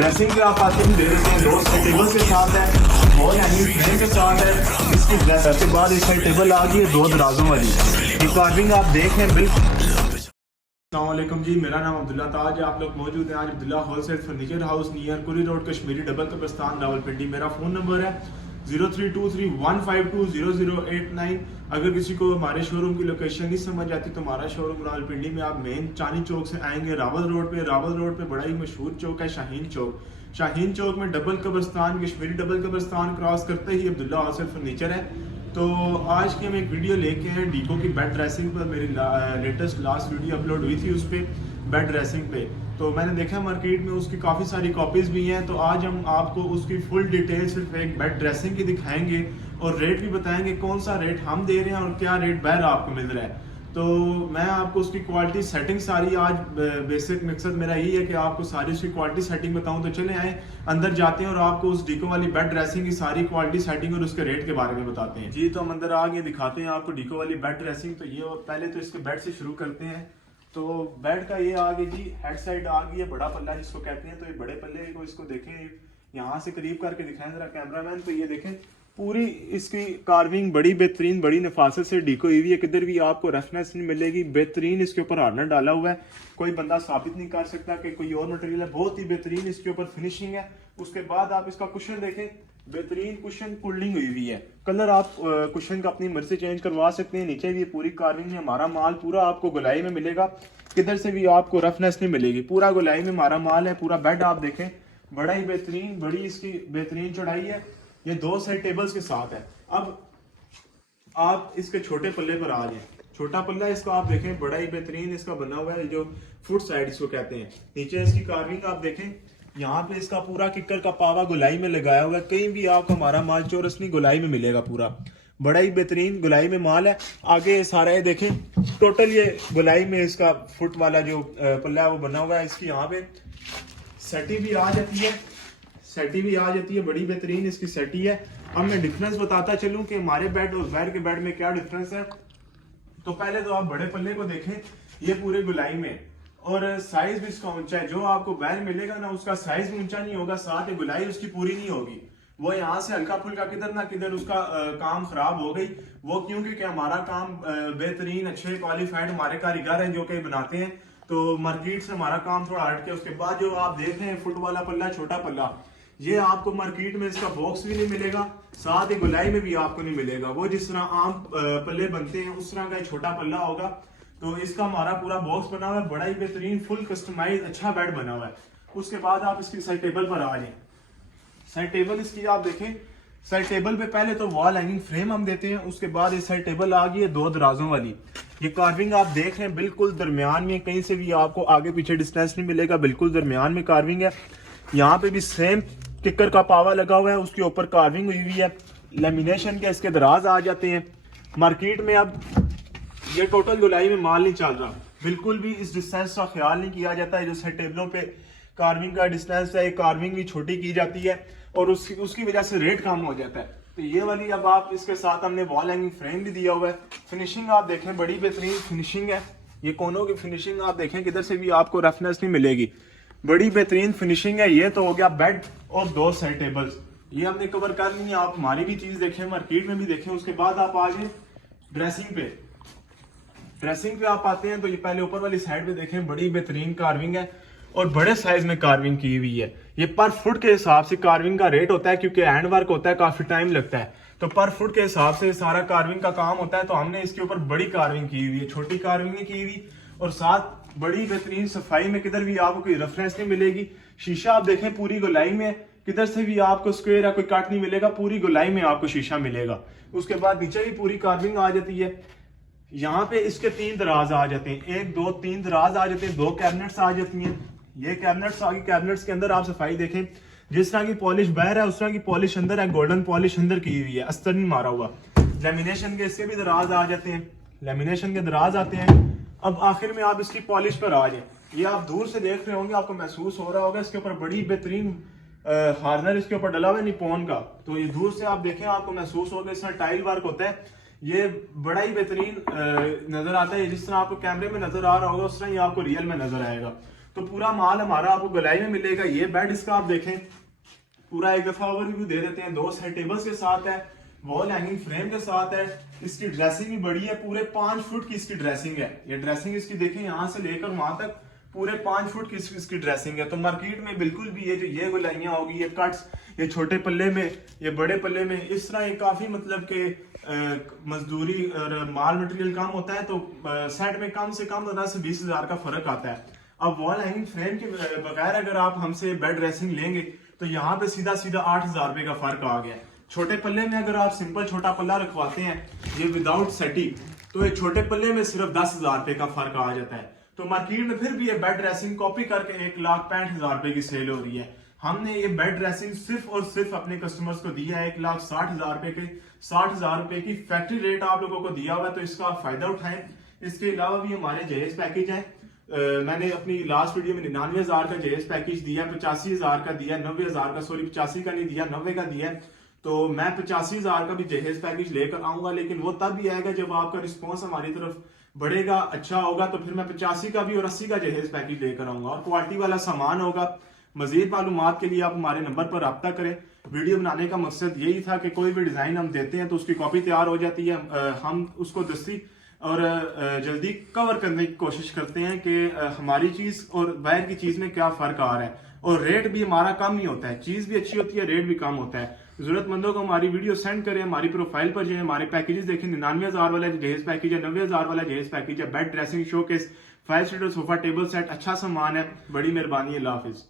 Dressing पे आप आते हैं, दे देते हैं, दो साइड टेबल के साथ है, वॉल हैंगिंग फ्रेम के साथ है। इसकी ड्रेस के बाद एक साइड टेबल आ गई है दो दराजों वाली। ये कार्विंग आप देख रहे हैं बिल्कुल। अस्सलाम वालेकुम जी, मेरा नाम अब्दुल्ला ताज है। आप लोग मौजूद हैं आज Abdullah wholesale furniture house near कुरी रोड कश्मीरी डबल कब्रिस्तान रावलपिंडी। मेरा फ़ोन नंबर है 0323152089। अगर किसी को हमारे शोरूम की लोकेशन नहीं समझ आती तो हमारा शोरूम रावलपिंडी में आप मेन चांदी चौक से आएंगे रावल रोड पे बड़ा ही मशहूर चौक है शाहीन चौक में डबल कब्रिस्तान कश्मीरी डबल कब्रिस्तान क्रॉस करते ही अब्दुल्ला होलसेल फर्नीचर है। तो आज की हम एक वीडियो लेके हैं डीको की बेड ड्रेसिंग पर। मेरी लेटेस्ट लास्ट वीडियो अपलोड हुई थी उस पर बेड ड्रेसिंग पे, तो मैंने देखा मार्केट में उसकी काफ़ी सारी कॉपीज़ भी हैं। तो आज हम आपको उसकी फुल डिटेल सिर्फ एक बेड ड्रेसिंग की दिखाएंगे और रेट भी बताएंगे कौन सा रेट हम दे रहे हैं और क्या रेट बाहर आपको मिल रहा है। तो मैं आपको उसकी क्वालिटी सेटिंग सारी आज बेसिक मकसद मेरा यही है कि आपको सारी उसकी क्वालिटी सेटिंग बताऊं। तो चले आए अंदर जाते हैं और आपको उस डीको वाली बेड ड्रेसिंग की सारी क्वालिटी सेटिंग और उसके रेट के बारे में बताते हैं। जी तो हम अंदर आगे दिखाते हैं आपको डीको वाली बेड ड्रेसिंग। तो ये पहले तो इसके बेड से शुरू करते हैं। तो बेड का ये आ गया जी, हेड साइड आ गई है, बड़ा पल्ला जिसको कहते हैं। तो ये बड़े पल्ले को इसको देखें, यहाँ से करीब करके दिखाएं जरा कैमरामैन। तो ये देखें पूरी इसकी कार्विंग बड़ी बेहतरीन बड़ी नफासत से डीको हुई है। किधर भी आपको रफनेस नहीं मिलेगी। बेहतरीन इसके ऊपर हार्डनर डाला हुआ है, कोई बंदा साबित नहीं कर सकता कि कोई और मटेरियल है। बहुत ही बेहतरीन इसके ऊपर फिनिशिंग है। उसके बाद आप इसका कुशन देखें, बेहतरीन कुशन कुल्डिंग हुई है। कलर आप कुशन का अपनी मर्जी चेंज करवा सकते हैं। नीचे भी पूरी कार्विंग में हमारा माल पूरा आपको गोलाई में मिलेगा, किधर से भी आपको रफनेस नहीं मिलेगी। पूरा गोलाई में हमारा माल है। पूरा बेड आप देखें बड़ा ही बेहतरीन बड़ी इसकी बेहतरीन चौड़ाई है। ये दो साइड टेबल्स के साथ है। अब आप इसके छोटे पल्ले पर आ जाए। छोटा पल्ला इसका आप देखें बड़ा ही बेहतरीन इसका बना हुआ है, जो फुट साइड इसको कहते हैं। नीचे इसकी कार्विंग आप देखें, यहाँ पे इसका पूरा किक्कर का पावा गुलाई में लगाया हुआ है। कहीं भी आपको हमारा माल चौरस नहीं गुलाई में मिलेगा। पूरा बड़ा ही बेहतरीन गुलाई में माल है। आगे सारा ये देखें टोटल ये गुलाई में इसका फुट वाला जो पल्ला है वो बना हुआ है। इसकी यहाँ पे सेटी भी आ जाती है, बड़ी बेहतरीन इसकी सेटी है। अब मैं डिफरेंस बताता चलूं कि हमारे बेड और बाहर के बेड में क्या डिफरेंस है। तो पहले तो आप बड़े पल्ले को देखें, ये पूरे गुलाई में और साइज भी इसका ऊंचा है। जो आपको बाहर मिलेगा ना उसका साइज भी ऊंचा नहीं होगा, साथ ही गुलाई उसकी पूरी नहीं होगी। वो यहाँ से हल्का फुल्का किधर ना किधर उसका काम खराब हो गई। वो क्योंकि हमारा काम बेहतरीन अच्छे क्वालिफाइड हमारे कारीगर हैं जो कि बनाते हैं। तो मार्केट से हमारा काम थोड़ा हट के उसके बाद जो आप देख रहे हैं फुट वाला पल्ला छोटा पल्ला, ये आपको मार्केट में इसका बॉक्स भी नहीं मिलेगा, साथ ही गुलाई में भी आपको नहीं मिलेगा। वो जिस तरह आम पल्ले बनते हैं उस तरह का छोटा पल्ला होगा। तो इसका हमारा पूरा बॉक्स बना हुआ है, बड़ा ही बेहतरीन फुल कस्टमाइज अच्छा बेड बना हुआ है। उसके बाद आप इसकी साइड टेबल पर आ जाए। साइड टेबल इसकी आप देखें, साइड टेबल पे पहले तो वॉल हैंगिंग फ्रेम हम देते हैं। उसके बाद इस साइड टेबल आ गई है दो दराजों वाली। ये कार्विंग आप देख रहे हैं बिल्कुल दरमियान में, कहीं से भी आपको आगे पीछे डिस्टेंस नहीं मिलेगा, बिल्कुल दरमियान में कार्विंग है। यहाँ पे भी सेम किक्कर का पावा लगा हुआ है, उसके ऊपर कार्विंग हुई हुई है। लेमिनेशन के इसके दराज आ जाते हैं। मार्केट में अब ये टोटल गुलाई में माल नहीं चल रहा, बिल्कुल भी इस डिस्टेंस का ख्याल नहीं किया जाता है। जो साइड टेबलों पे कार्विंग का डिस्टेंस है, कार्विंग भी छोटी की जाती है और उसकी वजह से रेट कम हो जाता है। तो ये वाली अब आप इसके साथ हमने वॉल हैंगिंग फ्रेम भी दिया हुआ है। फिनिशिंग आप देखें बड़ी बेहतरीन फिनिशिंग है। ये कोनों की फिनिशिंग आप देखें किधर से भी आपको रफनेस नहीं मिलेगी, बड़ी बेहतरीन फिनिशिंग है। ये तो हो गया बेड और दो साइड टेबल्स, ये हमने कवर कर ली है। आप हमारी भी चीज देखें, मार्केट में भी देखें। उसके बाद आप आ जाए ड्रेसिंग पे। ड्रेसिंग पे आप आते हैं तो ये पहले ऊपर वाली साइड पे देखें बड़ी बेहतरीन कार्विंग है और बड़े साइज में कार्विंग की हुई है। ये पर फुट के हिसाब से कार्विंग का रेट होता है, क्योंकि हैंड वर्क होता है, काफी टाइम लगता है। तो पर फुट के हिसाब से सारा कार्विंग का काम होता है। तो हमने इसके ऊपर बड़ी कार्विंग की हुई है, छोटी कार्विंग नहीं की हुई। और साथ बड़ी बेहतरीन सफाई में किधर भी आपको कोई रेफरेंस नहीं मिलेगी। शीशा आप देखें पूरी गोलाई में, किधर से भी आपको स्क्वायर या कोई कट नहीं मिलेगा, पूरी गोलाई में आपको शीशा मिलेगा। उसके बाद नीचे भी पूरी कार्विंग आ जाती है। यहाँ पे इसके तीन दराज आ जाते हैं, एक दो तीन दराज आ जाते हैं, दो कैबिनेट्स आ जाती हैं। ये कैबिनेट्स आ गई, कैबिनेट्स के अंदर आप सफाई देखें, जिस तरह की पॉलिश बाहर है उस तरह की पॉलिश अंदर है, गोल्डन पॉलिश अंदर की हुई है, अस्तर नहीं मारा हुआ। लेमिनेशन के इसके भी दराज आ जाते हैं, लेमिनेशन के दराज आते हैं। अब आखिर में आप इसकी पॉलिश पर आ जाए। ये आप दूर से देख रहे होंगे, आपको महसूस हो रहा होगा इसके ऊपर बड़ी बेहतरीन हार्डनर इसके ऊपर डला हुआ है निपॉन का। तो ये दूर से आप देखें आपको महसूस होगा, इसमें टाइल वर्क होता है। ये बड़ा ही बेहतरीन नजर आता है। जिस तरह आपको कैमरे में नजर आ रहा होगा उस तरह ही आपको रियल में नजर आएगा। तो पूरा माल हमारा आपको गलाई में मिलेगा। ये बेड इसका आप देखें, पूरा एक दफा ओवरव्यू दे देते हैं। 2 साइड टेबल्स के साथ है, वॉल हैंगिंग फ्रेम के साथ है। इसकी ड्रेसिंग भी बड़ी है, पूरे 5 फुट की इसकी ड्रेसिंग है। ये ड्रेसिंग इसकी देखें, यहाँ से लेकर वहां तक पूरे 5 फुट की इसकी ड्रेसिंग है। तो मार्केट में बिल्कुल भी ये जो ये गोलाइयां होगी, ये कट्स, ये छोटे पल्ले में, ये बड़े पल्ले में, इस तरह ये काफी मतलब के मजदूरी और माल मटेरियल कम होता है, तो सेट में कम से कम 10 से 20 हजार का फर्क आता है। अब वॉल हैंगिंग फ्रेम के बगैर अगर आप हमसे बेड ड्रेसिंग लेंगे तो यहाँ पे सीधा सीधा 8,000 रुपए का फर्क आ गया। छोटे पल्ले में अगर आप सिंपल छोटा पल्ला रखवाते हैं, ये विदाउट सेटी, तो ये छोटे पल्ले में सिर्फ 10,000 रुपए का फर्क आ जाता है। तो मार्केट में फिर भी ये बेड ड्रेसिंग कॉपी करके 1,65,000 रुपए की सेल हो रही है। हमने ये बेड ड्रेसिंग सिर्फ और सिर्फ अपने कस्टमर्स को दिया है 1,60,000 रुपए के, 60,000 रुपए की फैक्ट्री रेट आप लोगों को दिया हुआ है, तो इसका आप फायदा उठाएं। इसके अलावा भी हमारे जहेज पैकेज है। मैंने अपनी लास्ट वीडियो में 99,000 का जहेज पैकेज दिया, 85,000 का दिया, 90,000 का, सॉरी 85 का नहीं दिया, 90 का दिया। तो मैं 85,000 का भी जहेज पैकेज लेकर आऊंगा, लेकिन वो तब भी आएगा जब आपका रिस्पॉन्स हमारी तरफ बढ़ेगा, अच्छा होगा, तो फिर मैं 85 का भी और 80 का जहेज पैकेज लेकर आऊंगा और क्वालिटी वाला सामान होगा। मजीद मालूमात के लिए आप हमारे नंबर पर रब्ता करें। वीडियो बनाने का मकसद यही था कि कोई भी डिजाइन हम देते हैं तो उसकी कॉपी तैयार हो जाती है, हम उसको दस्ती और जल्दी कवर करने की कोशिश करते हैं कि हमारी चीज और बाहर की चीज में क्या फर्क आ रहा है, और रेट भी हमारा कम ही होता है, चीज भी अच्छी होती है, रेट भी कम होता है। जरूरतमंदों को हमारी वीडियो सेंड करें, हमारी प्रोफाइल पर जाएं, हमारे पैकेजेस देखें। 99,000 वाला जहेज पैकेज है, 90,000 वाला जहेज पैकेज है, bed dressing showcase, 5 seater sofa table set, अच्छा सामान है। बड़ी मेहरबानी, अल्लाह हाफिज।